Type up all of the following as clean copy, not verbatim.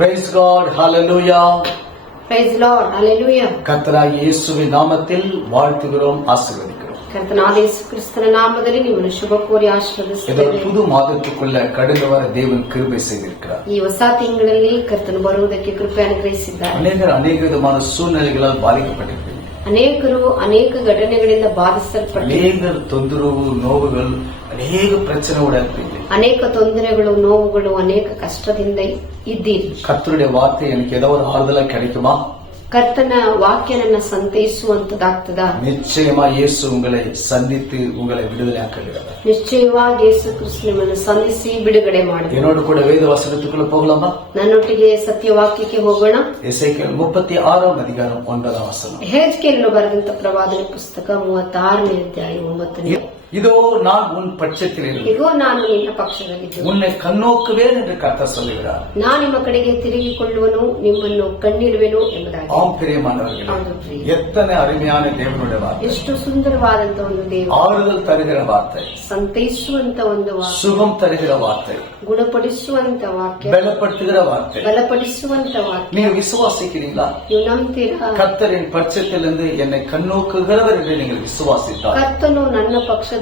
Praise God, hallelujah. Praise Lord, hallelujah. கர்த்தராகிய இயேசுவின் நாமத்தில் வாழ்த்துகிறோம், ஆசீர்வதிக்கிறோம். ಕರ್ತನಾದ ಯೇಸು ಕ್ರಿಸ್ತನ ನಾಮದಲ್ಲಿ ನಿಮ್ಮನ್ನು ಶುಭ ಕೋರಿ ಆಶೀರ್ವದಿಸುತ್ತೇವೆ. புது மாதத்துக்குள்ள கடந்து வர தேவன் கிருபை செய்திருக்கிறார். ಈ ಹೊಸ ತಿಂಗಳಲ್ಲಿ ಕರ್ತನು ಬರುವುದಕ್ಕೆ ಕೃಪೆ ಅನುಗ್ರಹಿಸಿದ್ದಾರೆ. ಅನೇಕ ವಿಧமான ಸೂழ்நிலைகளால் பாதிக்கப்பட்டிருக்கிறார்கள். ಅನೇಕರು ಅನೇಕ ಘಟನೆಗಳಿಂದ ಬಾಧಿಸಲ್ಪಟ್ಟಿದ್ದಾರೆ. ಅನೇಕ ತೊಂದರೆಗಳು, ನೋವುಗಳು, ಅನೇಕ பிரச்சனையோட இருப்பீங்க. ಅನೇಕ ತೊಂದರೆಗಳು, ನೋವುಗಳು, ಅನೇಕ ಕಷ್ಟದಿಂದ ಇದ್ದೀರಿ. கர்த்தருடைய வார்த்தை எனக்கு ஏதோ ஒரு ஆறுதலா கிடைக்குமா? ಕರ್ತನ ವಾಕ್ಯ ನನ್ನ ಸಂತೈಸುವಂತದಾಗ್ತದ? நிச்சயமா இயேசு உங்களை சந்தித்து உங்களை விடுதலையாக்குகிறார். ನಿಶ್ಚಯವಾಗಿ ಯೇಸು ಕ್ರಿಸ್ತ ನಿಮ್ಮನ್ನು ಸಂಧಿಸಿ ಬಿಡುಗಡೆ ಮಾಡುತ್ತಾರೆ. என்னோடு கூட வேத வசனத்துக்குள்ள போகலாமா? ನನ್ನೊಟ್ಟಿಗೆ ಸತ್ಯವಾಕ್ಯಕ್ಕೆ ಹೋಗೋಣ. எசேக்கியேல் 36 அதிகாரம் 9 வசனம். ಯೆಹೆಜ್ಕೇಲನು ಬರೆದಂತ ಪ್ರವಾದನೆ ಪುಸ್ತಕ 36ನೇ ಅಧ್ಯಾಯ 9ನೇ. இதோ நான் உன் பட்சத்தில் இருக்கிறேன். ಇಗೋ ನಾನು ನಿನ್ನ ಪಕ್ಷದಲ್ಲಿದ್ದೇನೆ. உன்னை கண்ணோக்குவேன் என்று கர்த்தர் சொல்லுகிறார். ನಾನು ನಿಮ್ಮ ಕಡೆಗೆ ತಿರುಗಿಕೊಳ್ಳುವನು, ನಿಮ್ಮನ್ನು ಕಣ್ಣಿಡುವೆನು ಎಂಬುದಾಗಿ. ஆம் பிரியமானவர்களே, எத்தனை அருமையான தேவனுடைய வார்த்தை. ಎಷ್ಟು ಸುಂದರವಾದಂತ ಒಂದು ದೇವರು. ஆறுதல் தருகிற வார்த்தை, ಸಂತೈಸುವಂತ ಒಂದು ವಾಕ್ಯ, சுகம் தருகிற வார்த்தை, ಗುಣಪಡಿಸುವಂತ ವಾಕ್ಯ, பலப்படுத்துகிற வார்த்தை. ಬಲಪಡಿಸುವಂತ ವಾಕ್ಯ. நீங்க விசுவாசிக்கிறீங்களா? ನೀವು ನಂಬ್ತೀರಾ? கர்த்தரின் பட்சத்திலிருந்து என்னை கண்ணோக்குகிறவர் என்று நீங்கள் விசுவாசித்தார். ಕರ್ತನು ನನ್ನ ಪಕ್ಷದಲ್ಲಿದ್ದು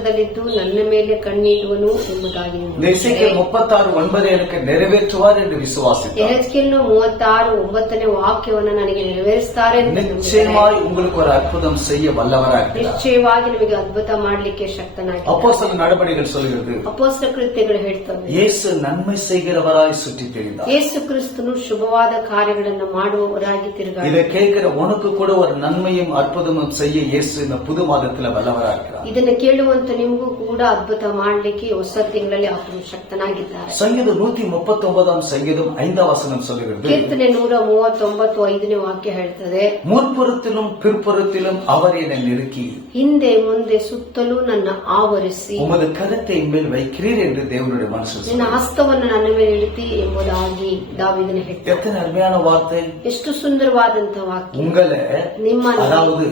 ನನ್ನ ಮೇಲೆ ಕಣ್ಣಿಡುವನು ಎಂಬುದಾಗಿ. எசேக்கியேல் 36:9 எனக்கு நிறைவேற்றுவார் என்று விசுவாசித்தார். ಯೆಹೆಜ್ಕೇಲನು 36:9ನೇ ವಾಕ್ಯವನ್ನು ನನಗೆ ನೆರವೇರಿಸುತ್ತಾರೆ. நிச்சயமாய் உங்களுக்கு ஒரு அற்புதம் செய்ய வல்லவராக இருக்கிறார். ನಿಶ್ಚಯವಾಗಿ ನಿಮಗೆ ಅದ್ಭುತ ಮಾಡಲಿಕ್ಕೆ ಶಕ್ತನಾಗಿದ್ದಾನೆ. அப்போஸ்தலர் நடபடிகள் சொல்கிறது, ಅಪೊಸ್ತಲ ಕೃತ್ಯಗಳು ಹೇಳ್ತವೆ, இயேசு நன்மை செய்கிறவராய் சுற்றி திரிந்தார். ಯೇಸು ಕ್ರಿಸ್ತನು ಶುಭವಾದ ಕಾರ್ಯಗಳನ್ನು ಮಾಡುವವರಾಗಿ ತಿರುಗಾಡಿದರು. இதை கேட்கிற உனக்கு கூட ஒரு நன்மையும் அற்புதமும் செய்ய இயேசு இந்த புது மாதத்துல வல்லவராக இருக்கிறார். ಇದನ್ನು ಕೇಳುವಂತ ನಿಮಗೂ ಕೂಡ ಅದ್ಭುತ ಮಾಡಲಿಕ್ಕೆ ಹೊಸ ತಿಂಗಳಲ್ಲಿ ಆತನು ಶಕ್ತನಾಗಿದ್ದಾರೆ. சங்கீதம் 139 சங்கீதம் 5 வசனம் சொல்கிறது, ಕೀರ್ತನೆ 139 5ನೇ ವಾಕ್ಯ ಹೇಳ್ತದೆ, முற்புறத்திலும் பிற்புறத்திலும் அவர் என்னை நெருக்கி ಹಿಂದೆ ಮುಂದೆ ಸುತ್ತಲೂ ನನ್ನ ಆವರಿಸಿ உமது கரத்தை மேல் வைக்கிறீர் என்று தேவனுடைய மனுஷன் ನಿನ್ನ ಹಸ್ತವನ್ನು ನನ್ನ ಮೇಲೆ ಇಡುತ್ತಿ ಎಂಬುದಾಗಿ ದಾವೀದನು ಹೇಳ್ತಾನೆ. எத்தனை அருமையான வார்த்தை. ಎಷ್ಟು ಸುಂದರವಾದಂತ ವಾಕ್ಯ. உங்களை, ನಿಮ್ಮನ್ನು, அதாவது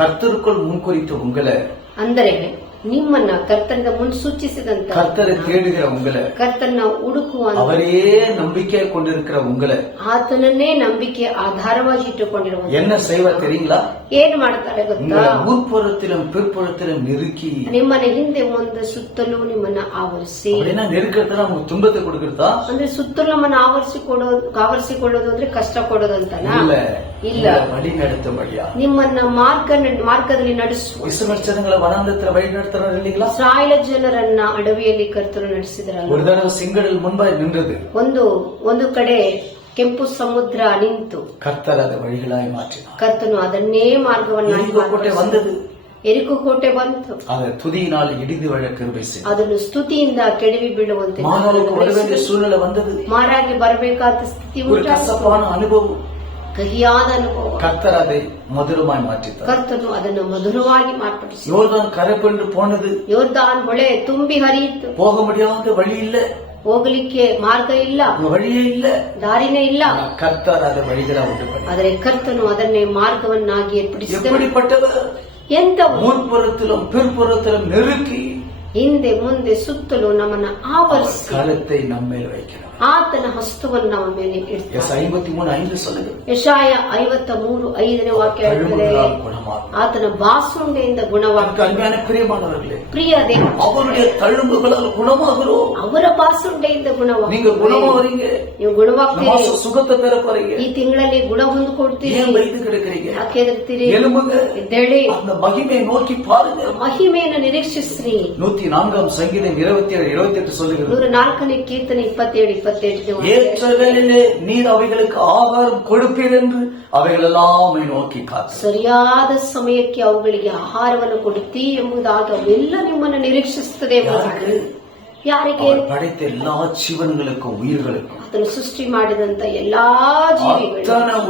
கர்த்தருக்குள் முன்குறித்த உங்களை, ಅಂದರೆ ನಿಮ್ಮನ್ನ ಕರ್ತನಿಂದ ಮುನ್ಸೂಚಿಸಿದಂತ, கர்த்தரை தேடுகிற உங்களை, ಕರ್ತನ ಹುಡುಕುವ, அவரே நம்பிக்கை கொண்டிருக்கிற உங்களை, ಆತನನ್ನೇ ನಂಬಿಕೆ ಆಧಾರವಾಗಿ ಇಟ್ಟುಕೊಂಡಿರುವ என்ன செய்வ தெரியுங்களா? ಏನ್ ಮಾಡ್ತಾರೆ ಗೊತ್ತಾ? முற்புறத்திலும் பிற்புறத்திலும் நெருக்கி, ನಿಮ್ಮನ್ನ ಹಿಂದೆ ಮುಂದೆ ಸುತ್ತಲೂ ನಿಮ್ಮನ್ನ ಆವರಿಸಿ. நெருக்கிறதுனா அவங்க துன்பத்தை கொடுக்கிறதா? ಅಂದ್ರೆ ಸುತ್ತಲೂ ನಮ್ಮನ್ನ ಆವರಿಸಿಕೊಳ್ಳೋದು ಅಂದ್ರೆ ಕಷ್ಟ ಕೊಡೋದು ಅಂತನಾ? ಇಲ್ಲ, வழி நடத்தும்படியா ನಿಮ್ಮನ್ನ ಮಾರ್ಗದಲ್ಲಿ ನಡೆಸುವ. இஸ்ரவேல் ஜனங்களை வனாந்தரத்துல வழி நடத்துறாரு இல்லீங்களா? ಇಸ್ರಾಯೇಲ್ ಜನರನ್ನ ಅಡವಿಯಲ್ಲಿ ಕರ್ತನು ನಡೆಸಿದ್ರಲ್ಲ. ஒரு தடவை சிங்கடல் முன்பாய் நின்றது, ಒಂದು ಕಡೆ ಕೆಂಪು ಸಮುದ್ರ ನಿಂತು கர்த்தர் அதை வழிகளாய் மாற்றினார். ಕರ್ತನು ಅದನ್ನೇ ಮಾರ್ಗವನ್ನಾಗಿ கோட்டை வந்தது, ಎರಿಕೋ ಕೋಟೆ ಬಂತು, அதை துதியினால் இடிந்து விழ கிருபை செய்தார். ಅದನ್ನು ಸ್ತುತಿಯಿಂದ ಕೆಡವಿ ಬೀಳುವಂತೆ மாறாக வர வேண்டிய சூழ்நிலை வந்தது, ಮಾರಾಗಿ ಬರಬೇಕಾದ ಸ್ಥಿತಿ ஒரு கசப்பான அனுபவம், ಕಹಿಯಾದ ಅನುಭವ. கர்த்தர் அதை மதுரமாய் மாற்றித்தார். ಕರ್ತನು ಅದನ್ನು ಮಧುರವಾಗಿ ಮಾರ್ಪಡಿಸಿ. யோர்தான் கரைப்பென்று போனது, ಯೋರ್ದಾನ್ ಹೊಳೆ ತುಂಬಿ ಹರಿಯಿತು, போக முடியாத வழி இல்ல, ಹೋಗಲಿಕ್ಕೆ ಮಾರ್ಗ ಇಲ್ಲ, வழியே இல்ல, ದಾರಿನೇ ಇಲ್ಲ. கர்த்தர் அதை வழிகளா ಉಂಟು ಮಾಡಿ, ಆದರೆ ಕರ್ತನು ಅದನ್ನೇ ಮಾರ್ಗವನ್ನಾಗಿ ಏರ್ಪಡಿಸಿದನು. எப்படிப்பட்டவர்? ಎಂತ முற்புறத்திலும் பிற்புறத்திலும் நெருக்கி ಹಿಂದೆ ಮುಂದೆ ಸುತ್ತಲೂ ನಮ್ಮನ್ನ ಆವರಿಸಿ கரத்தை நம்மேல் வைக்கிறார். ಆತನ ಹಸ್ತವನ್ನು ನಮ್ಮ ಮೇಲೆ ಇಡ್ತಾನೆ. 53:5 சொல்லுது, ಯೆಶಾಯ 53:5ನೇ ವಾಕ್ಯ ಹೇಳ್ತದೆ, ಆತನ ಬಾಸುಂಡೆಯಿಂದ ಗುಣವಾಗ್ತದೆ. அருமையான பிரியமானவர்களே, ಪ್ರಿಯ ದೇವ, அவருடைய தழும்புகளால் குணமாகிறோம். ಅವರ ಬಾಸುಂಡೆಯಿಂದ ಗುಣವಾಗ್ತದೆ. நீங்க குணமாவீங்க, ನೀವು ಗುಣವಾಗ್ತೀರಿ. சுகத்தை பெற போறீங்க. ಈ ತಿಂಗಳಲ್ಲಿ ಗುಣ ಹೊಂದ್ಕೊಳ್ತೀರಿ. ஏன் வைத்து கிடக்கிறீங்க? ಯಾಕೆ ಎದುರ್ತೀರಿ? எலும்புங்க, ಎದ್ದೇಳಿ அந்த மகிமையை நோக்கி பாருங்க. ಮಹಿಮೆಯನ್ನು ನಿರೀಕ್ಷಿಸ್ರಿ. 104 சங்கீதம் 27-28 சொல்லுகிறது, 104ನೇ ಕೀರ್ತನೆ 27-28 ஏற்ற வேளையிலே நீர் அவைகளுக்கு ஆகாரம் கொடுப்பீர் என்று அவைகளெல்லாம் நோக்கி காத்து. ಸರಿಯಾದ ಸಮಯಕ್ಕೆ ಅವುಗಳಿಗೆ ಆಹಾರವನ್ನು ಕೊಡುತ್ತಿ ಎಂಬುದಾಗಿ ಅವೆಲ್ಲ ನಿಮ್ಮನ್ನು ನಿರೀಕ್ಷಿಸುತ್ತದೆ. ಯಾರಿಗೆ? படைத்த எல்லா ஜீவன்களுக்கும், உயிர்களுக்கும், ಅದನ್ನು ಸೃಷ್ಟಿ ಮಾಡಿದಂತ ಎಲ್ಲಾ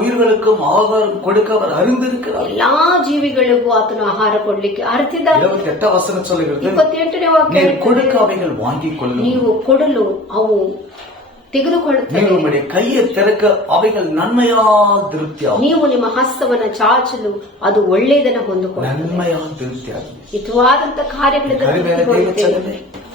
உயிர்களுக்கும் ஆகாரம் கொடுக்க அவர் அறிந்திருக்கிறார். ಎಲ್ಲಾ ಜೀವಿಗಳಿಗೂ ಆತನು ಆಹಾರ ಕೊಡ್ಲಿಕ್ಕೆ ಅರಿತಿದ್ದಾರೆ. 28 ವಚನ சொல்லுகிறது, 28ನೇ ವಾಕ್ಯ, கொடுக்க அவைகள் வாங்கிக் கொள்ளும், ನೀವು ಕೊಡಲು ಅವು ತೆಗೆದುಕೊಳ್ಳುತ್ತವೆ. உங்களுடைய கையை திறக்க அவைகள் நன்மையா திருப்தியாகும். ನೀವು ನಿಮ್ಮ ಹಸ್ತವನ್ನ ಚಾಚಲು ಅದು ಒಳ್ಳೆಯದನ್ನ ಹೊಂದಿಕೊಳ್ಳುತ್ತದೆ. நன்மையா திருப்தியாகும். ಹಿತವಾದಂತ ಕಾರ್ಯಗಳಿಂದ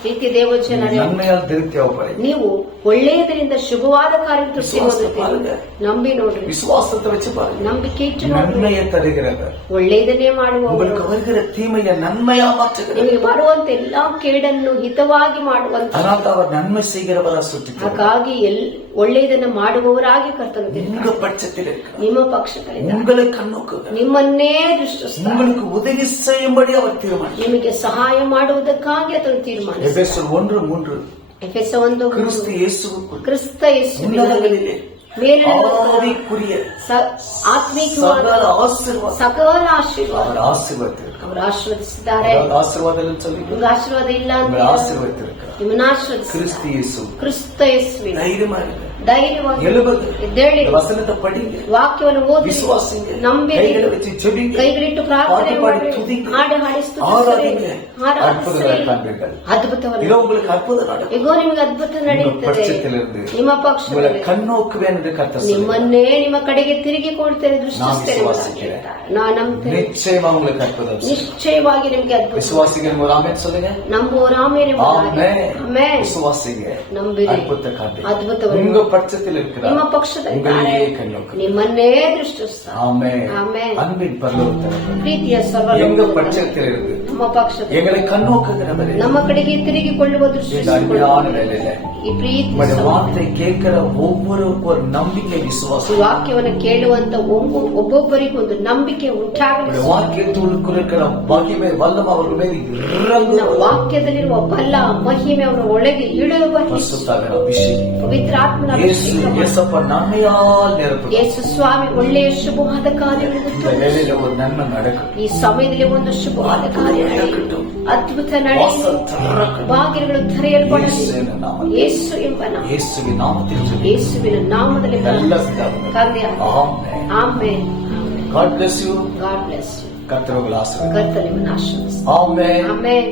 ಪ್ರೀತಿ ದೇವಜನರೇ, நன்மையால் திருப்தி ஆகப்பட ನೀವು ಒಳ್ಳೆಯದರಿಂದ ಶುಭವಾದ ಕಾರ್ಯ ತೃಪ್ತಿ ಹೊಂದುತ್ತೀರಿ. ನಂಬಿ ನೋಡ್ರಿ, விசுவாசத்தை வச்சு பாருங்க. ನಂಬಿಕೆ ಇಟ್ಟು ನೋಡ್ರಿ. நன்மையை தருகிறவர் ಒಳ್ಳೆಯದನ್ನೇ ಮಾಡುವ, உங்களுக்கு வருகிற தீமையை நன்மையா மாற்றுகிறார். ನಿಮಗೆ ಮಾಡುವಂತ ಎಲ್ಲಾ ಕೇಡನ್ನು ಹಿತವಾಗಿ ಮಾಡುವಂತ, அதனால அவர் நன்மை செய்கிறவரா சுற்றி ಹಾಗಾಗಿ ಒಳ್ಳೆಯದನ್ನು ಮಾಡುವವರಾಗಿ ಕರ್ತನು உங்க பட்சத்தில் இருக்கிறார். ನಿಮ್ಮ ಪಕ್ಷದಲ್ಲಿ உங்களை கண்ணோக்குகிறார். ನಿಮ್ಮನ್ನೇ ದೃಷ್ಟಿಸ್ತಾನೆ. உங்களுக்கு உதவி செய்யும்படி அவர் தீர்மானித்தார். ನಿಮಗೆ ಸಹಾಯ ಮಾಡುವುದಕ್ಕಾಗಿ ಅದನ್ನು ತೀರ್ಮಾನ. எபேசியர் 1:3 ಎಫೆಸ 1:3 கிறிஸ்து இயேசுவுக்குள் ಕ್ರಿಸ್ತ ಯೇಸುವಿನಲ್ಲಿ உன்னதங்களிலே ஆவிக்குரிய ಆತ್ಮಿಕವಾದ ಸಕಲ ಆಶೀರ್ವಾದ அவர் ஆசீர்வதித்திருக்கிறார். ಅವರು ಆಶೀರ್ವದಿಸಿದ್ದಾರೆ. ஆசீர்வாதம் இல்லைன்னு சொல்லி ನಿಮ್ಗೆ ಆಶೀರ್ವಾದ ಇಲ್ಲ ಅಂತ உங்களை ஆசீர்வதித்திருக்கிறார். ನಿಮ್ಮನ್ನ ಆಶೀರ್ವದಿಸಿದ್ದಾರೆ. கிறிஸ்து இயேசு ಕ್ರಿಸ್ತ ಯೇಸುವಿನ தைரியமா இருங்க. ಧೈರ್ಯವಾಗಿ எழுபது ಎದ್ದೇಳಿ, வசனத்தை படிங்க, ವಾಕ್ಯವನ್ನು ಓದಿ, விசுவாசிங்க, ನಂಬಿ, கைகளை வச்சு ஜெபிங்க, ಕೈಗಳಿಟ್ಟು ಪ್ರಾರ್ಥನೆ ಮಾಡಿ, துதிங்க, ಹಾಡು ಹಾಡಿ ஆராதிங்க, ಸ್ತುತಿಸಿರಿ, அற்புதங்களை காண்பீர்கள். ಅದ್ಭುತವನ್ನು. இதோ உங்களுக்கு அற்புதம் நடக்கும். ಈಗೋ ನಿಮಗೆ ಅದ್ಭುತ உங்க ನಡೆಯುತ್ತದೆ. பட்சத்திலிருந்து ನಿಮ್ಮ உங்களை ಪಕ್ಷದಲ್ಲಿ கண்ணோக்குவேன் என்று கர்த்தர் சொல்கிறார். ನಿಮ್ಮನ್ನೇ ನಿಮ್ಮ ಕಡೆಗೆ ತಿರುಗಿಕೊಳ್ತೇನೆ, ದೃಷ್ಟಿಸ್ತೇನೆ. விசுவாசிக்கிறேன். ನಾನು ನಂಬ್ತೇನೆ, நிச்சயமா உங்களுக்கு அற்புதம் செய்யும். ನಿಶ್ಚಯವಾಗಿ ನಿಮಗೆ ಅದ್ಭುತ. விசுவாசிக்கிற ஒரு ஆமென் சொல்லுங்க. ನಂಬುವವರು ಆಮೇಲೆ ஆமென். விசுவாசிங்க, ನಂಬಿರಿ, அற்புத காண்பீர்கள். ಅದ್ಭುತವನ್ನು. உங்க பட்சத்தில் இருக்கிறார். ನಿಮ್ಮ ಪಕ್ಷದಲ್ಲಿ உங்களையே கண்ணோக்கு. ನಿಮ್ಮನ್ನೇ ದೃಷ್ಟಿಸ್ತಾರೆ. ஆமென். ಆಮೆನ್. அன்பின் பரலோகத்தில் ಪ್ರೀತಿಯ எங்க ಸರ್ವಲೋಕದ பட்சத்தில் இருந்து ನಮ್ಮ ಪಕ್ಷದಲ್ಲಿ எங்களை கண்ணோக்குகிறவரே, ನಮ್ಮ ಕಡೆಗೆ ತಿರುಗಿಕೊಳ್ಳುವ இந்த ದೃಷ್ಟಿಸಿಕೊಳ್ಳುವ அருமையான வேலையில ಈ ಪ್ರೀತಿ உங்களுடைய வார்த்தை கேட்கிற ஒவ்வொருவருக்கும் ஒரு நம்பிக்கை ಈ விசுவாசம். ವಾಕ್ಯವನ್ನು ಕೇಳುವಂತ ಒಬ್ಬೊಬ್ಬರಿಗೂ ಒಂದು ನಂಬಿಕೆ ಉಂಟಾಗಲಿ. உங்களுடைய வாக்கியத்துக்குள் இருக்கிற மகிமை வல்லம் அவர்கள் மீது ನಮ್ಮ இறங்குவது. ವಾಕ್ಯದಲ್ಲಿರುವ ಬಲ ಮಹಿಮೆ ಅವರ ಒಳಗೆ ಇಳುವ பரிசுத்தாவின் அபிஷேகம். ಪವಿತ್ರಾತ್ಮನ இயேசு ಅಭಿಷೇಕ. இயேசப்பா நன்மையால் நிரப்புகிறார். ಯೇಸು ಸ್ವಾಮಿ ಒಳ್ಳೆಯ ಶುಭವಾದ ಕಾರ್ಯಗಳನ್ನು இந்த வேலையில ஒரு நன்மை நடக்கும். ಈ ಸಮಯದಲ್ಲಿ ಒಂದು ಶುಭವಾದ ಕಾರ್ಯ ನಡೆಯಲಿ. ಅದ್ಭುತ ನಡೆಯಲಿ. ಬಾಗಿಲುಗಳು ತೆರೆಯಲ್ಪಡಲಿ. ಯೇಸು ಎಂಬ ನಾಮ, இயேசுவின் நாமத்தில் சொல்லி ಯೇಸುವಿನ ನಾಮದಲ್ಲಿ நல்ல பிதாவே. ತಂದೆಯ ஆமென். Amen. God bless you. God bless you. கர்த்தர் உங்களை ஆசீர்வதிப்பார். ಕರ್ತನಿಗೆ ಆಶೀರ್ವದಿಸಿ. ஆமென். ಆಮೆನ್.